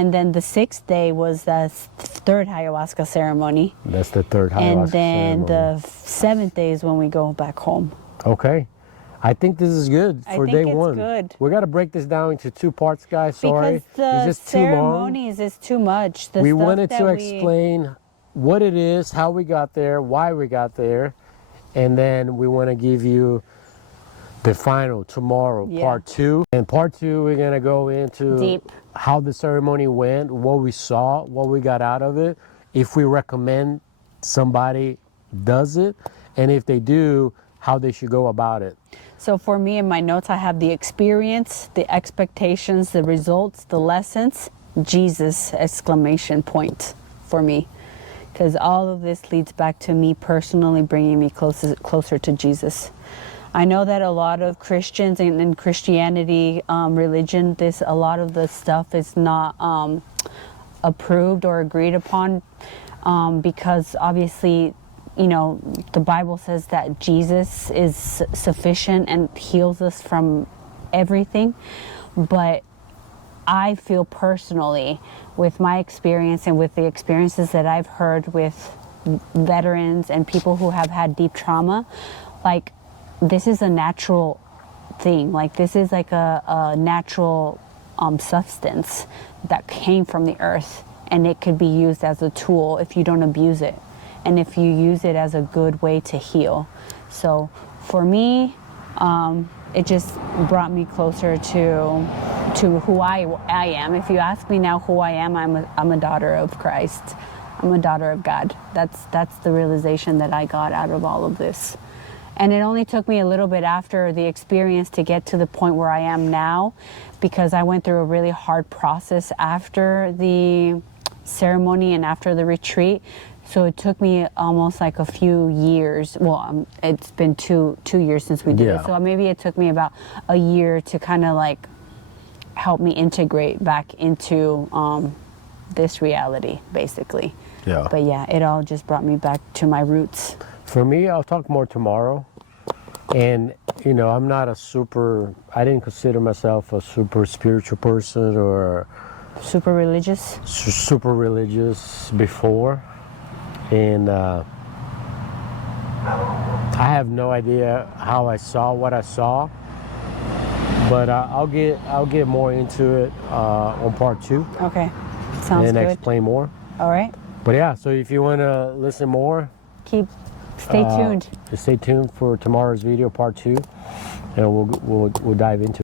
And then the 6th day was the 3rd ayahuasca ceremony. That's the 3rd ayahuasca And then ceremony. the 7th day is when we go back home. Okay. I think this is good for day one. Good. We got to break this down into 2 parts, guys. Sorry. Because the it's just too long. ceremonies is too much. We wanted to explain what it is, how we got there, why we got there, and then we want to give you the final tomorrow, part 2. And part 2, we're going to go into deep how the ceremony went, what we saw, what we got out of it, if we recommend somebody does it, and if they do, how they should go about it. So for me, in my notes, I have the experience, the expectations, the results, the lessons, Jesus, exclamation point for me. Because all of this leads back to me personally bringing me closer to Jesus. I know that a lot of Christians and in Christianity, religion, a lot of the stuff is not approved or agreed upon because obviously, you know, the Bible says that Jesus is sufficient and heals us from everything. But I feel personally, with my experience and with the experiences that I've heard with veterans and people who have had deep trauma, like, this is a natural thing. Like, this is like a natural substance that came from the earth, and it could be used as a tool if you don't abuse it, and if you use it as a good way to heal. So for me, it just brought me closer to who I am. If you ask me now who I am, I'm a daughter of Christ. I'm a daughter of God. That's the realization that I got out of all of this. And it only took me a little bit after the experience to get to the point where I am now, because I went through a really hard process after the ceremony and after the retreat. So it took me almost like a few years. Well, it's been two years since we did it. So maybe it took me about a year to kind of like help me integrate back into this reality, basically. Yeah. But yeah, it all just brought me back to my roots. For me, I'll talk more tomorrow. And, you know, I didn't consider myself a super spiritual person or super religious before. And I have no idea how I saw what I saw. But I'll get more into it on part 2. Okay, sounds good. And explain more. All right. But yeah, so if you want to listen more, stay tuned. Stay tuned for tomorrow's video, part 2, and we'll dive into it.